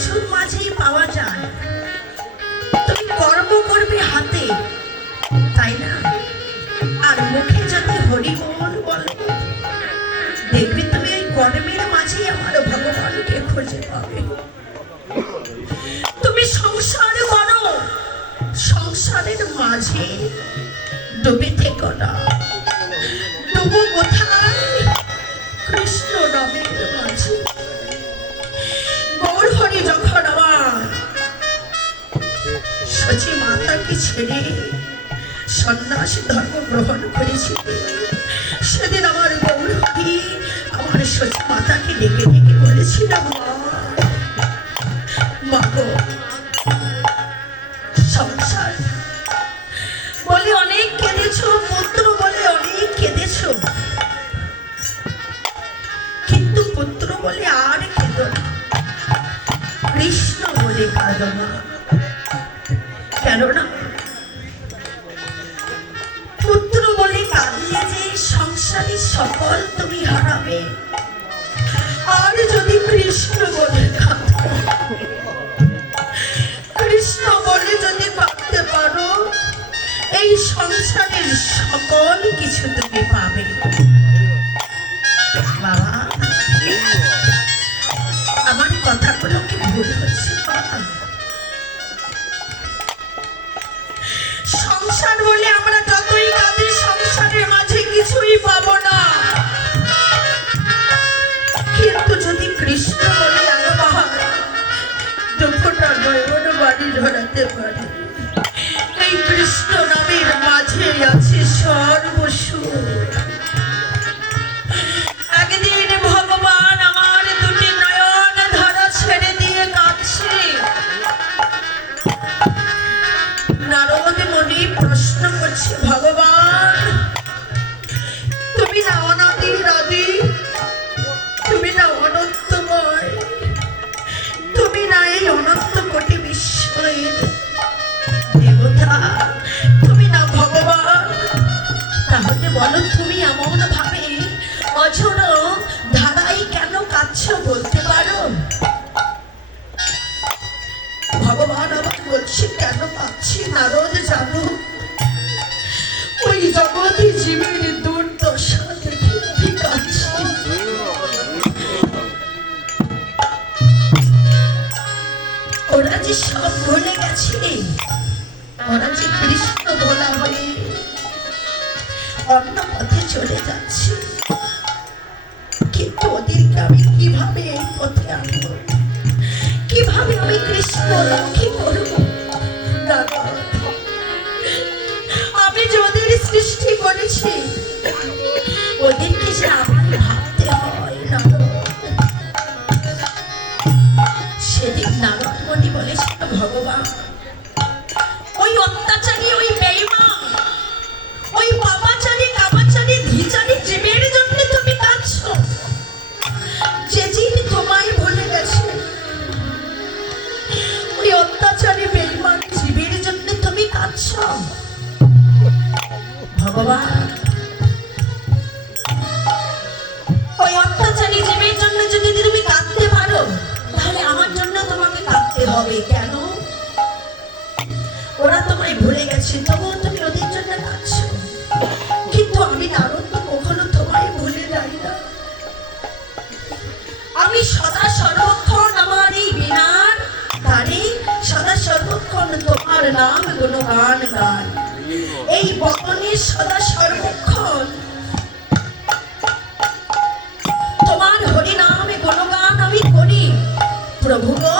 কিছুর মাঝেই পাওয়া যায়। তুমি কর্ম করবে হাতে, তাই না? আর মুখে যদি হরিবল বলো, দেখবে তুমি এই কর্মের মাঝেই আমার ভগবানকে খুঁজে পাবে। তুমি সংসার করো, সংসারের মাঝে ডুবে থেকো না। ডুবো কোথায়? কৃষ্ণ নামের মাঝে। গৌর হরি যখন আমার সচি মাতাকে ছেড়ে সন্ন্যাস ধর্ম গ্রহণ করেছিল, সেদিন আমার গৌর হরি আমার সচি মাতাকে ডেকে ডেকে বলেছিল, মা গো, সংসার বলে অনেক কেঁদেছো, পুত্র বলে অনেক কেঁদেছো, কিন্তু পুত্র বলে আর কেঁদো না, কৃষ্ণ বলে কাঁদো না। কেননা পুত্র বলে কাঁদলে যে সংসারের সকল তুমি হারাবে, আর যদি কৃষ্ণ বলে কাঁদো, কৃষ্ণ বলে যদি কাঁদতে পারো, এই সংসারের সকল কিছু তুমি পাবে। বাবা, আমার কথাগুলো কি ভুল হচ্ছে? সংসার বলে আমরা যতই কাঁদি, সংসারের মাঝে কিছুই পাবো না, কিন্তু যদি কৃষ্ণ বলে আমার দুঃখটা নয়ন বাড়ি ধরাতে পারে, এই কৃষ্ণ নামের মাঝে আছে সর্বসুখ। একদিন ভগবান আমার দুটি নয়ন ধারা ছেড়ে দিয়ে কাঁদছে। নারদ মুনি প্রশ্ন করছে, ভগবান তুমি না অনাদি আদি, তুমি না অনন্তময়, তুমি না এই অনন্ত কোটি বিশ্বের দেবতা, তুমি না ভগবান, তাহলে বলো তুমি এমন ভাবে অঝোর ধারাই কেন কাঁদছো, বলতে পারো? ভগবান আবার বলছে, কেন কাঁদছি নারদ জানো? ওই জগতে জীবের দুর্দশা দেখে আমি কাঁদছি। ওরা যে সব ভুলে গেছে, ওরা যে কৃষ্ণ ভোলা হয়ে অন্য পথে চলে যাচ্ছে, কিন্তু ওদেরকে আমি কিভাবে এই পথে আনবো, কিভাবে আমি কৃষ্ণ লক্ষ্মী করবো? দাদা, আমি যে ওদের সৃষ্টি করেছি, ওদেরকে যে আমার ভাবতে হয়। সেদিন নারদ মুনি বলেছিল, ভগবান ওই অত্যাচারী, ওই বেঈমান, ওই পাপাচারী, কামাচারী, ধিচারী জীবের জন্য তুমি কাঁদছো, যে জীব তোমায় ভুলে গেছে, ওই অত্যাচারী বেঈমান জীবের জন্য তুমি কাঁদছো। ভগবান ওই অত্যাচারী জীবের জন্য যদি তুমি কাঁদতে পারো, তাহলে আমার জন্য তোমাকে কাঁদতে হবে কেন? ওরা তোমায় ভুলে গেছে, তবুও তুমি ওদের জন্য কাঁদছো, কিন্তু আমি নারদ কখনো তোমায় ভুলে যাই না। আমি সদা সর্বক্ষণ আমার এই বীণার গানে সদা সর্বক্ষণ তোমার নাম গুণগান গাই। এই বদনে সদা সর্বক্ষণ তোমার হরি নামে গুণগান আমি করি প্রভু গো।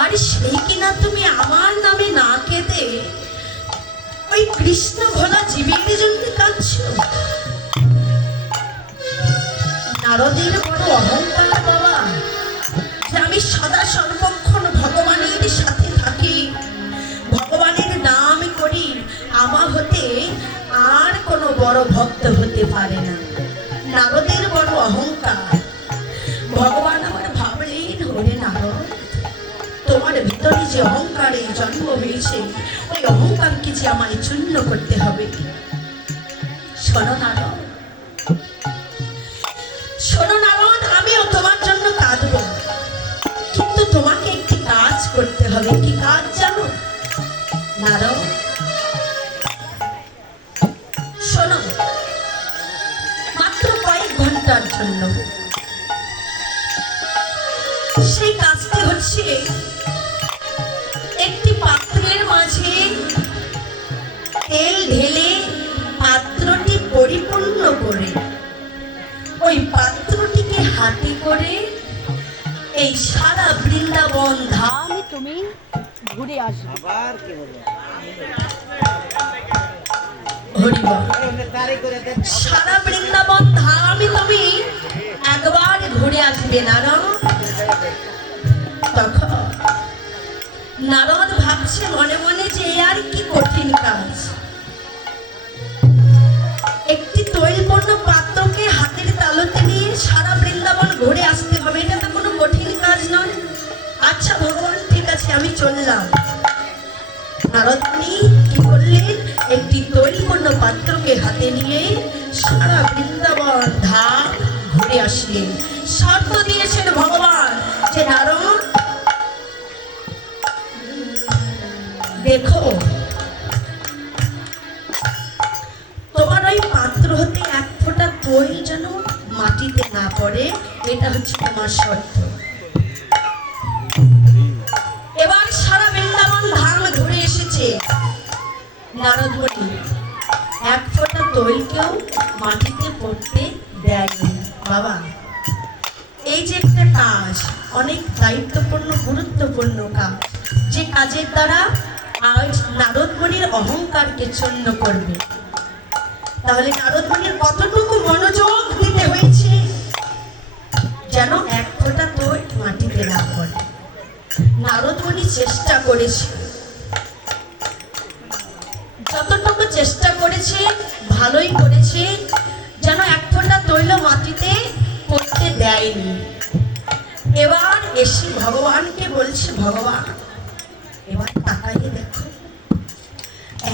আর সেই কিনা তুমি আমার নামে না কেঁদে ওই কৃষ্ণ ভোলা জীবের জন্য কাঁদছো। নারদের বড় অহংকার বাবা, যে আমি সদা সর্বক্ষণ ভগবানের সাথে থাকি, ভগবানের নাম করি, আমার হতে আর কোনো বড় ভক্ত হতে পারে না। নারদের বড় অহংকার। ভগবান আমার ভাবলেন, ওরে নারদ, তোমার ভিতরে যে অহংকারে জন্ম হয়েছে, ওই অহংকারকে যে আমায় চূর্ণ করতে হবে। শোনো নারদ, শোনো নারদ, আমিও তোমার জন্য কাঁদব। তোমাকে একটি কাজ করতে হবে। কি কাজ জানো? নারদ, শোনো, মাত্র কয়েক ঘন্টার জন্য সেই কাজটি হচ্ছে একটি পাত্রের মাঝে তেল ঢেলে পাত্রটি পরিপূর্ণ করে ওই পাত্রটিকে হাতে করে এই সারা বৃন্দাবন ধাম তুমি ঘুরে আসবে। সারা বৃন্দাবন ধাম তুমি একবার ঘুরে আসবে। নারদ, তখন নারদ ভাবছে মনে মনে যে আর কি কঠিন কাজ, একটি তৈলপূর্ণ পাত্রকে হাতের তালুতে নিয়ে সারা বৃন্দাবন ঘুরে আসতে হবে, এটা তো কোনো কঠিন কাজ নয়। আচ্ছা ভগবান, ঠিক আছে, আমি চললাম। নারদ মুনি কি করলেন? একটি তৈলপূর্ণ পাত্রকে হাতে নিয়ে সারা বৃন্দাবন ধাম ঘুরে আসলেন। শর্ত দিয়েছেন ভগবান যে নারদ, দেখো তোমার ওই পাত্র হতে এক ফোঁটা তৈল যেন মাটিতে না পড়ে, এটা হচ্ছে তোমার শর্ত। এবার সারা বৃন্দাবন ধাম ঘুরে এসেছে নারদ মুনি, এক ফোঁটা তৈলকেও মাটিতে পড়তে দেয়নি। বাবা, এই যে একটা কাজ, অনেক দায়িত্বপূর্ণ গুরুত্বপূর্ণ কাজ, যে কাজের দ্বারা আজ নারদ মুনির অহংকারকে চূর্ণ করবে, তাহলে নারদ মুনির কতটুকু মনোযোগ দিতে হয়েছে যেন এক ফোঁটা তৈল মাটিতে না পড়ে। নারদ মুনি চেষ্টা করেছে, যতটুকু চেষ্টা করেছে ভালোই করেছে, যেন এক ফোঁটা তৈল মাটিতে পড়তে দেয়নি। এবার এসে ভগবানকে বলছে, ভগবান এবার তাকাইয়ে দেখো,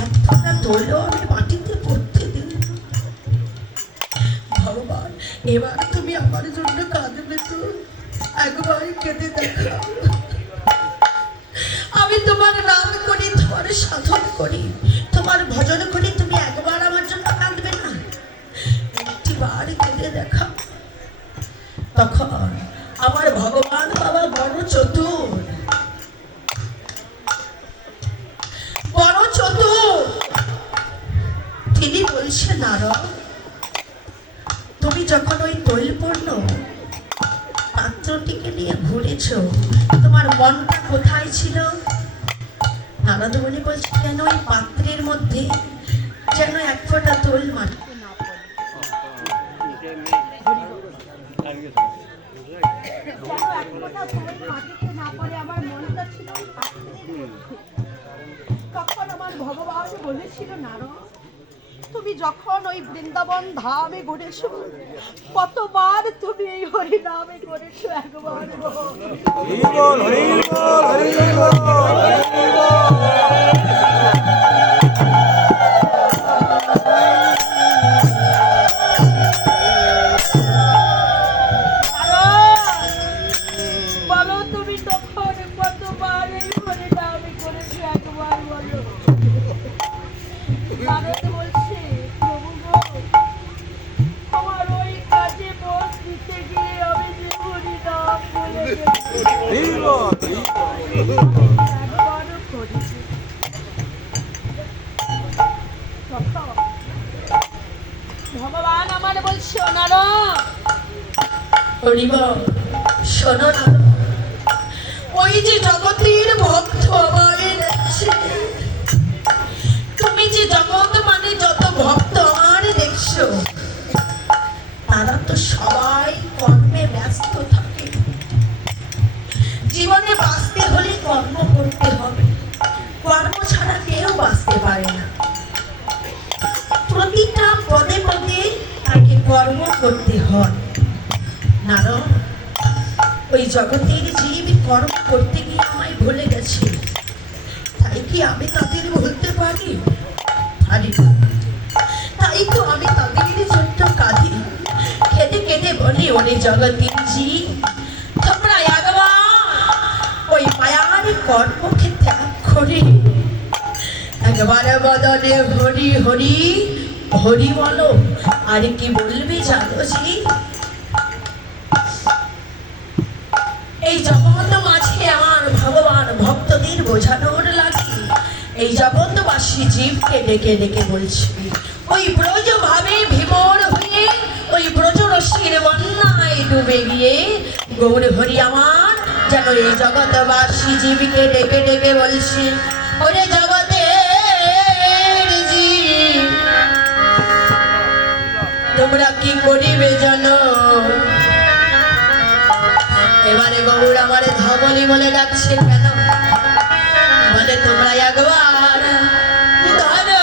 এক ফোঁটা তৈল আমি মাটিতে পড়তে দিই। ভগবান এবার তুমি আমার জন্য কাঁদবে তো, একবার কেঁদে দেখো। আমি তোমার নাম করি, তোমার সাধন করি, তোমার ভজন করি, তুমি একবার আমার জন্য কাঁদবে না? একটিবার কেঁদে দেখা। তখন আমার ভগবান বাবা বড় চতুর, বড় চতুর। তিনি বলছে, নারদ তুমি যখন ওই তৈলপূর্ণ পাত্রটিকে নিয়ে ঘুরেছ, তোমার মনটা কোথায় ছিল? নারদ মুনি বলছে, কেন ওই পাত্রের মধ্যে যেন এক ফোঁটা তৈল মাটিতে না পড়ে। আমার মনটা ছিল তখন আমার ভগবান বলেছিল, নারদ তুমি যখন ওই বৃন্দাবন ধামে ঘুরেছো, কতবার তুমি এই হরি নামে ঘুরেছো, একবার বলো তুমি তখন কতবার এই হরি নামে ঘুরেছো, একবার বলো। নারদ বলছে, প্রভু গো, আমার ওই কাজে বল দিতে গিয়ে আমি যে হরি নাম বলে একবারও করেছি। ভগবান আমার বলছে, নারদ শোনো না, ওই যে জগতের ভক্ত আমায় দেখছে, তুমি যে জগৎ মানে যত ভক্ত আমার দেখছো, তারা তো সবাই কর্মে ব্যস্ত থাকে। জীবনে বাঁচতে হলে কর্ম করতে হবে, কর্ম ছাড়া কেউ বাঁচতে পারে না। প্রতিটা পদে পদে তাকে কর্ম করতে হয়। নারদ, ওই জগতের জীব কর্ম করতে গিয়ে আমায় ভুলে গেছে, তাই কি আমি তাদের ভুলতে পারি? তাই তো আমি তাদের জন্য কাঁদি, কেঁদে কেঁদে বলি, ওরে জগতের জীব তোমরা একবার কর্মকে ত্যাগ করে একবারে বদনে হরি হরি হরি বলো। আর কি বলবি জানো জি, এই জগৎ মাঝে আমার ভগবান ভক্তদের বোঝানোর লাগে এই জগৎবাসী জীবকে ডেকে ডেকে বলছি, ওই ব্রজ ভাবে ভীমর হয়ে ওই ব্রজ রশ্মির বন্যায় ডুবে গিয়ে গৌর হরি আমার যেন এই জগৎবাসী জীবকে ডেকে ডেকে বলছে, ওরে জগতের জীব তোমরা কি করিবে জানো। এবারে গৌর আমারে ধবলি বলে ডাকছে কেন, বলে তোমরা একবার ধরো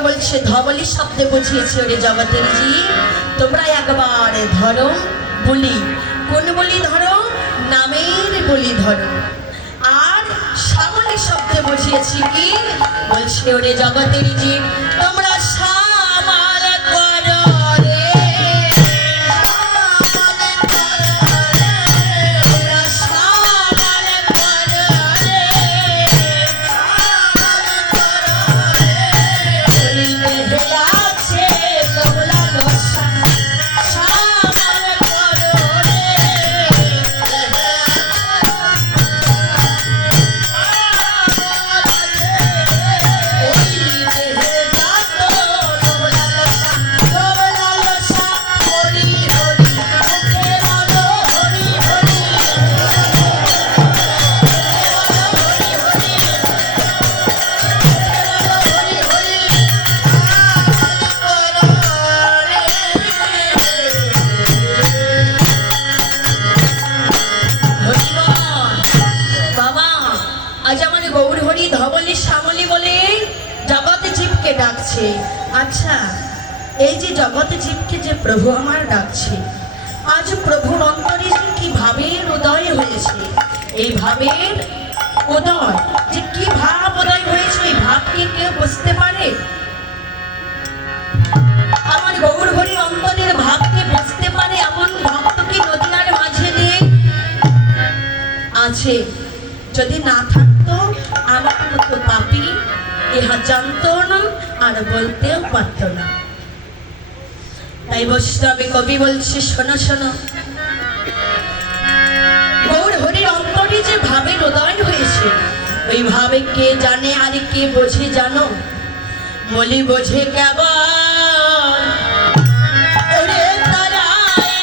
বলি। ধবলি শব্দে বুঝিয়েছি, ওরে জগতের জীব তোমরা একবার ধরো বলি। কোন বলি ধরো? নামের বলি ধরো। আর সামালে শব্দে বুঝিয়েছি কি, বলছে ওরে জগতের জীব তোমরা সামাল করো রে। ডাকছে। আচ্ছা, এই যে জগৎ জীবকে যে প্রভু আমার ডাকছে, আজ প্রভুর অন্তরে কি ভাবের উদয় হয়েছে, এই ভাবের উদয় যে কি ভাব উদয় হয়েছে, এই ভাবকে কেউ বুঝতে পারে? আমার গৌর হরি অন্তরের ভাবকে বুঝতে পারে এমন ভক্ত কি নদীর মাঝে নেই? আছে। যদি না থাকতো আমার মতো পাপী ইহা জানতো না আর বলতেও পারতো না। তাই বৈষ্ণবী কবি বলছে, শোনো শোনো, গৌর হরির অন্তরে যে ভাবের উদয় হয়েছে, ওই ভাবে কে জানে আর কে বোঝে জানো? বলি বোঝে কেবল ওরে তারাই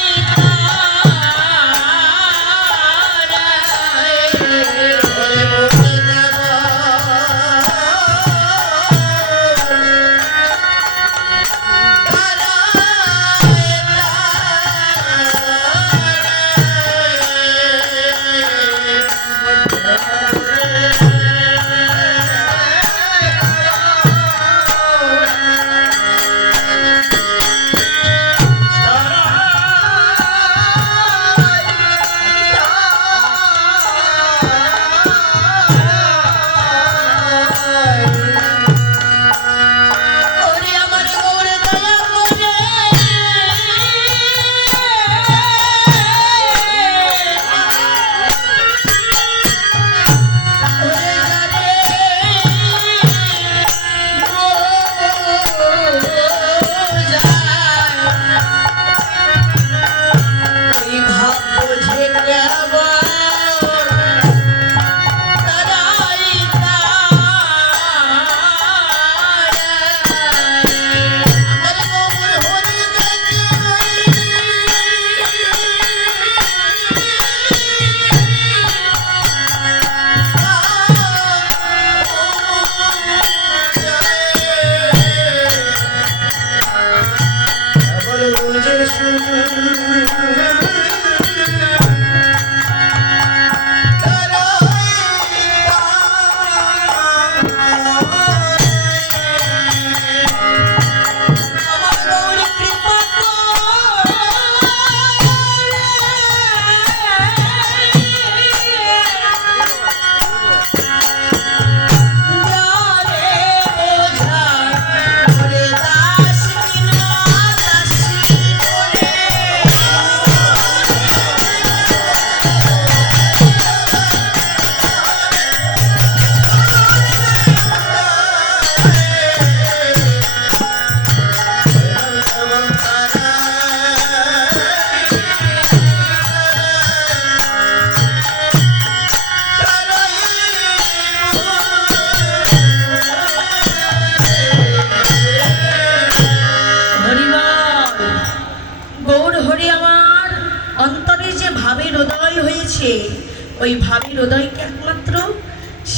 ওই ভাবের হৃদয়কে একমাত্র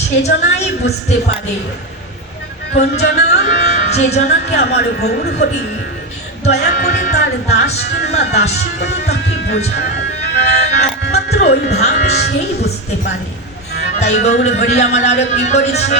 সেজনাই বুঝতে পারে। কোন জনা? যে জনাকে আমার গৌর হরি দয়া করে তার দাস কিংবা দাসী করে তাকে বোঝায়, একমাত্র ওই ভাব সেই বুঝতে পারে। তাই গৌর হরি আমার আরো কি করেছে,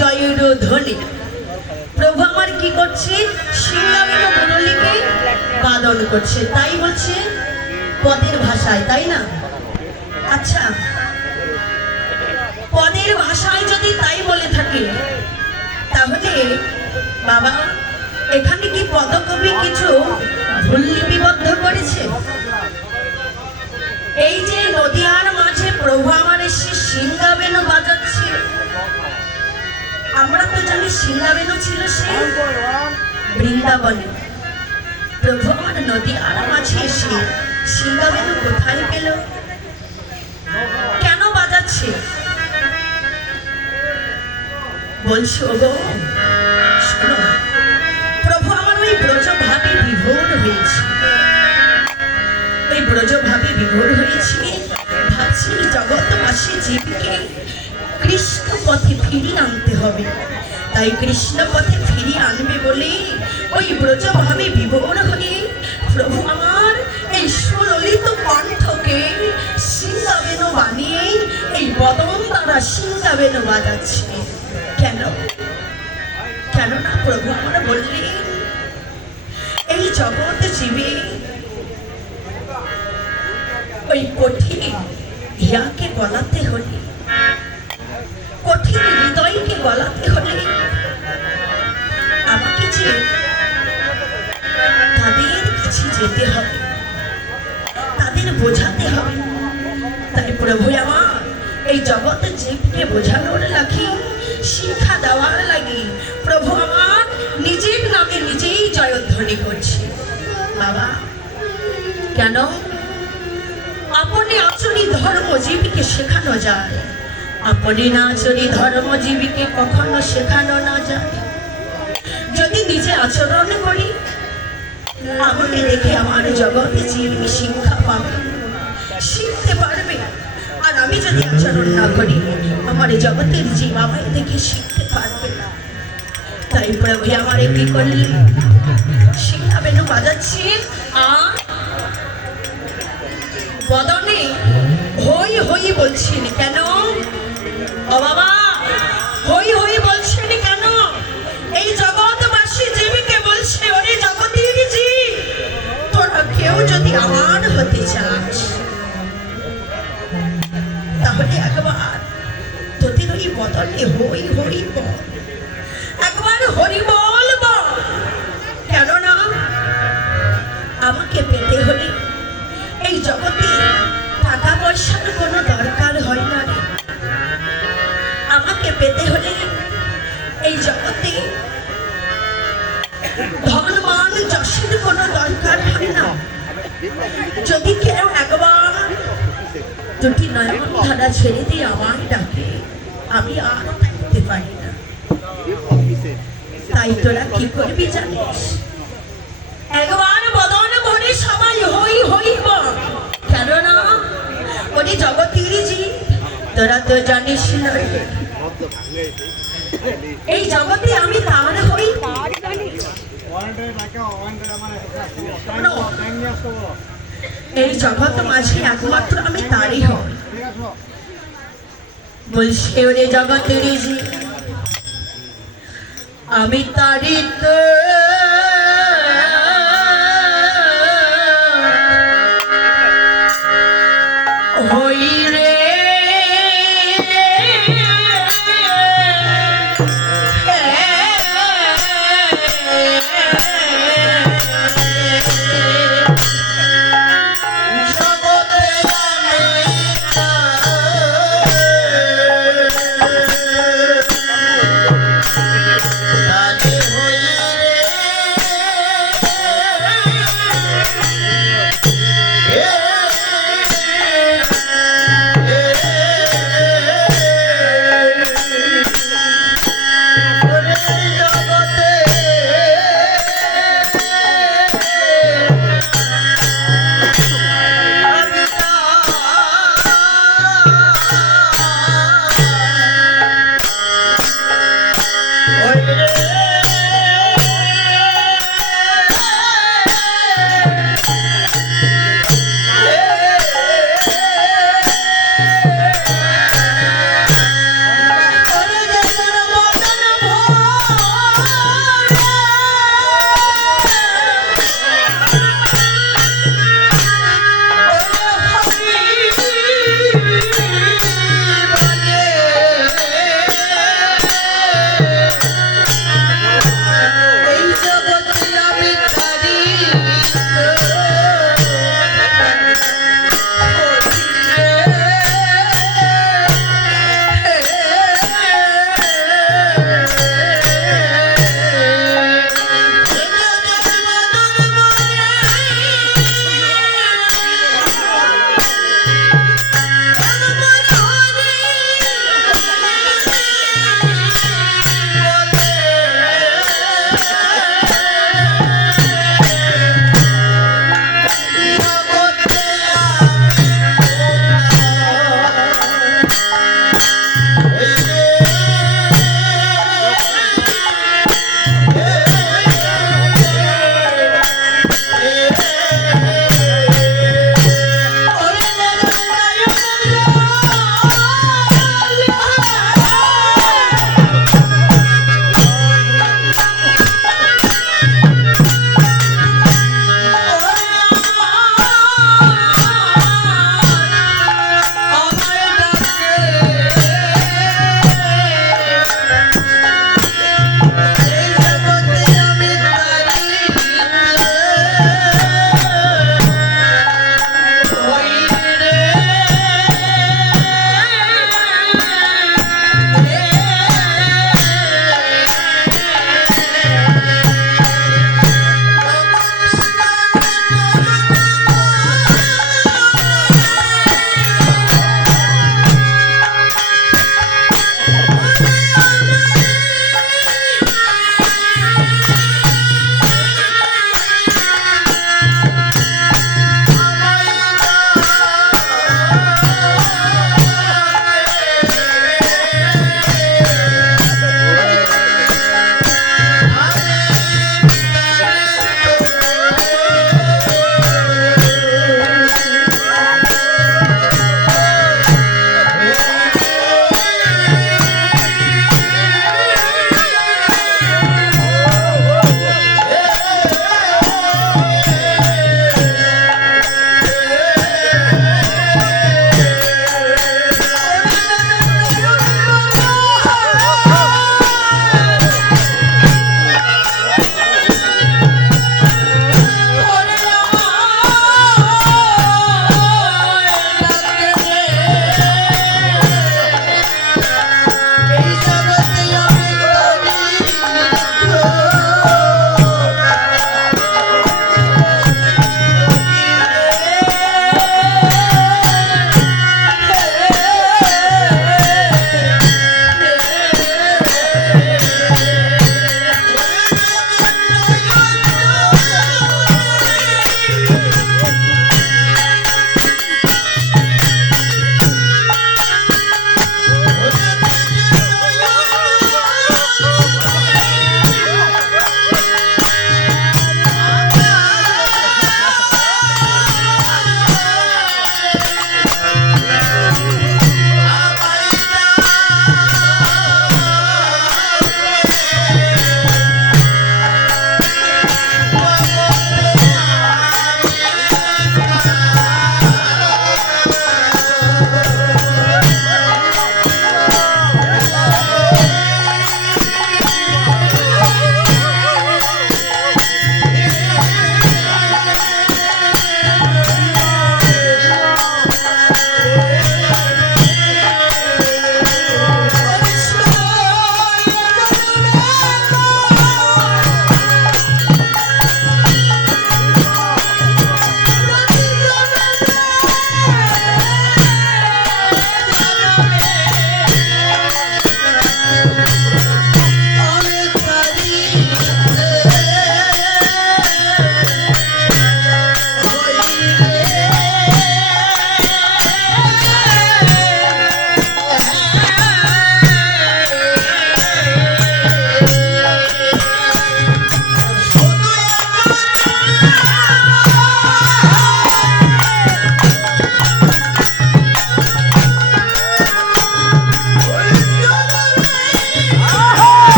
জয়ের ধ্বনি। প্রভু আমার কি করছে? সিংহাবেন মুরলীকে বাদন করছে, তাই বলছে পদের ভাষায়, তাই না? আচ্ছা, পদের ভাষায় যদি তাই বলে থাকে, তাহলে বাবা এখানে কি পদকবি কিছু ভুল লিপিবদ্ধ করেছে? এই যে নদিয়ার মাঝে প্রভু আমার এসে সিংহাবেন বাজাচ্ছে, আমরা তো জানি সিংহাবেন ছিল সে বৃন্দাবনে। প্রভু আমার নদিয়ার মাঝে এসে সিংহাবেন কোথায় পেল? কেন বাজাচ্ছে? বলছো গো, শোনো, প্রভু আমার ওই ব্রজভাবে বিভোর হয়েছে, ওই ব্রজভাবে বিভোর হয়েছে। ভাবছি জগৎবাসী জীবকে কৃষ্ণ পথে ফিরিয়ে আনতে হবে, তাই কৃষ্ণ পথে ফিরিয়ে আনবে বলে ওই ব্রজভাবে বিভোর হয়ে প্রভু আমার এই সুললিত কণ্ঠকে সিংহাবেন বানিয়ে এই বদন দ্বারা সিংহাবেন বাজাচ্ছে। কেন? কেননা প্রভু আমার বললেন এই জগৎ জীবে ওই কঠিন হিয়াকে গলাতে হলে, কঠিন হৃদয়কে গলাতে হলে আমাকে যে তাদের কাছে যেতে হবে, তাদের বোঝাতে হবে। তাই প্রভু আমার এই জগৎ জীবকে বোঝানোর লাগি, শিক্ষা দেওয়ার লাগি প্রভু আমার নিজের নামে নিজেই জয়ধ্বনি করছে। বাবা কেন? আপনি আচরি ধর্মজীবীকে শেখানো যায়, আপনি না আচরি ধর্মজীবীকে কখনো শেখানো না যায়। যদি নিজে আচরণ করি, আমাকে দেখে আমার জগতে জীবী শিক্ষা পাবে, শিখতে পারবে। আর আমি যদি আচরণ না করি, আমার জগতের জীব আমায় দেখে শিখতে পারবে না। তাই প্রভু আমারে কি করলি? সিংহাবেন বাজাচ্ছি, আর বদনে হই হই বলছেন কেন? ও বাবা, হই হই বলছেন কেন? এই জগৎবাসী জীবীকে বলছে, ওরে জগতের জীব, তোরা কেউ যদি আমার হতে চাস, তাহলে একবার তোদের ওই বদনে হই হই বল, একবার হরি বল বল। কেননা আমাকে পেতে হলে এই জগতে টাকা পয়সার কোনো দরকার হয় না রে। আমাকে পেতে হলে এই জগতে ধন মান যশের কোনো দরকার হয় না। যদি কেউ একবার দুটি নয়ন ধারা ছেড়ে দিয়ে আমায় ডাকে, আমি আর থাকতে পারি না। তাই তোরা কি করবি জানিস? একবার বদন ভরে সবাই হই হই বল। কেননা ওরে জগতের জীব, তোরা তো জানিস না এই জগতে আমি তার হই। এই জগৎ মাঝে একমাত্র আমি তারই হই। বলছে ওরে জগতের জীব, আমি তারই তো হই রে।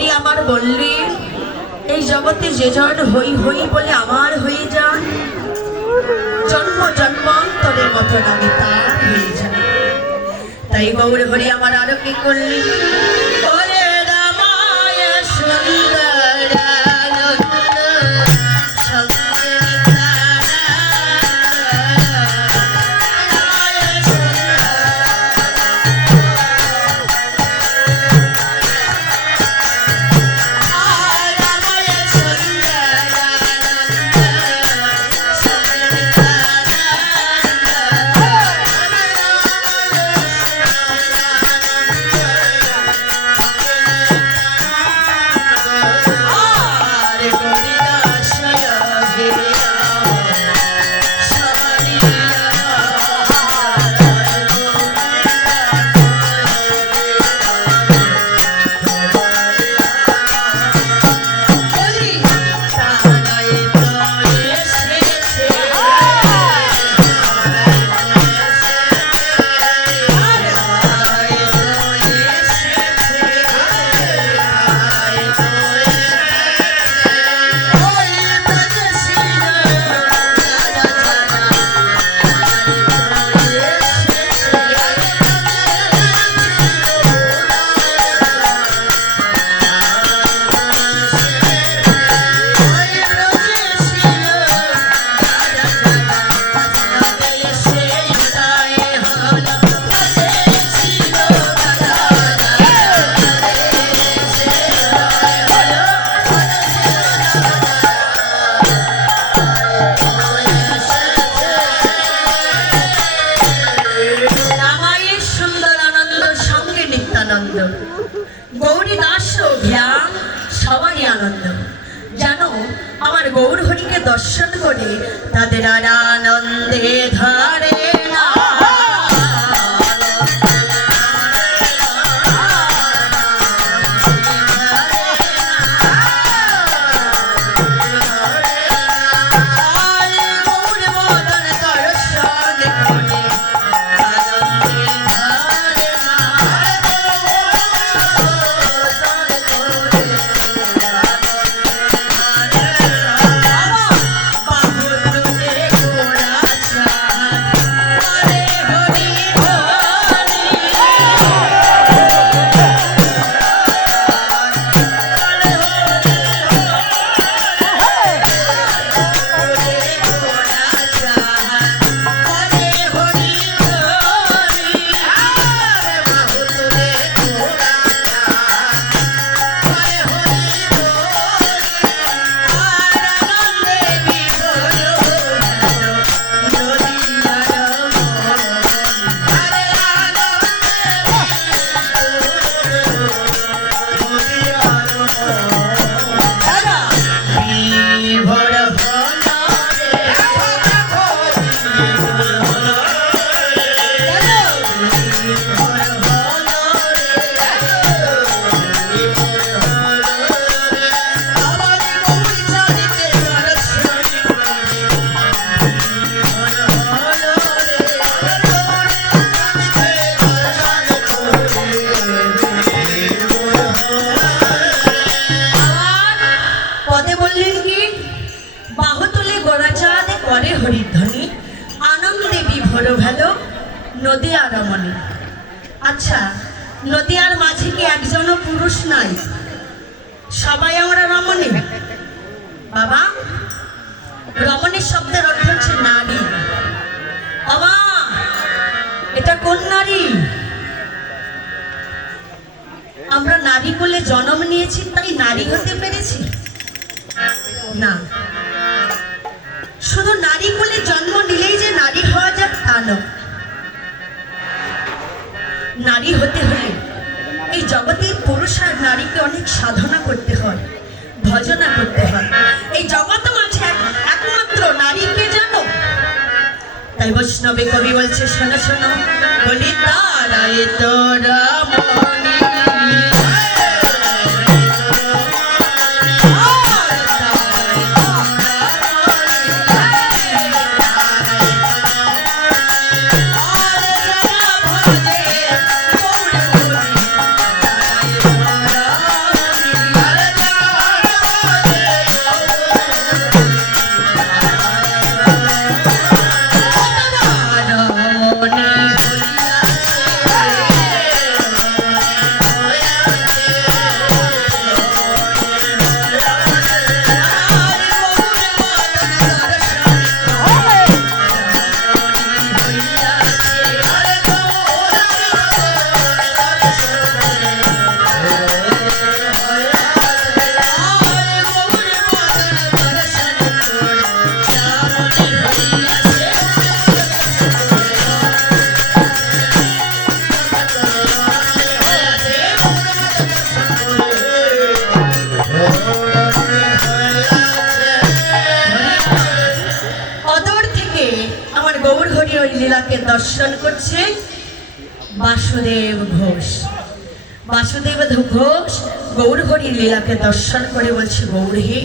হরি আমার বললি এই জগতে যে জন হই হই বলে আমার হয়ে যায়, জন্ম জন্মান্তরের মতন আমি তার হয়ে যাই। তাই গৌর হরি আমার আরো কি করলি, ওরে রামায় সুন্দরানন্দ গৌরী দাস ধ্যান সবারই আনন্দ। জানো আমার গৌর হরিকে দর্শন করে তাদের আর আনন্দে ধরে না। হরিধ্বনি আনন্দে বিভোর ভালো নদিয়া রমণী। আচ্ছা, নদিয়ার মাঝে কি একজনও পুরুষ নাই? সবাই আমরা রমণী। বাবা, রমণীর শব্দের অর্থ হচ্ছে নারী। বাবা, এটা কোন নারী? আমরা নারী বলে জন্ম নিয়েছি তাই নারী হতে পেরেছি না। শুধু নারী বলে জন্ম নিলেই যে নারী হওয়া যায় তা নয়। নারী হতে হলে এই জগতের পুরুষ আর নারীকে অনেক সাধনা করতে হয়, ভজনা করতে হয়। এই জগৎ মাঝে একমাত্র নারীকে জানো। তাই বৈষ্ণবে কবি বলছে, শোনো শোনো, বলি তারায় তোরা মনি লীলাকে দর্শন করছে বাসুদেব ঘোষ। বাসুদেব ঘোষ গৌরহরির লীলাকে দর্শন করে বলছে, গৌর হে,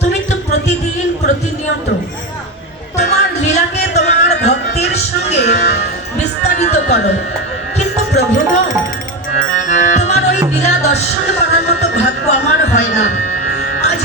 তুমি তো প্রতিদিন প্রতিনিয়ত তোমার লীলাকে তোমার ভক্তের সঙ্গে বিস্তারিত করো, কিন্তু প্রভুগণ, তোমার ওই লীলা দর্শন করার মতো ভাগ্য আমার হয় না।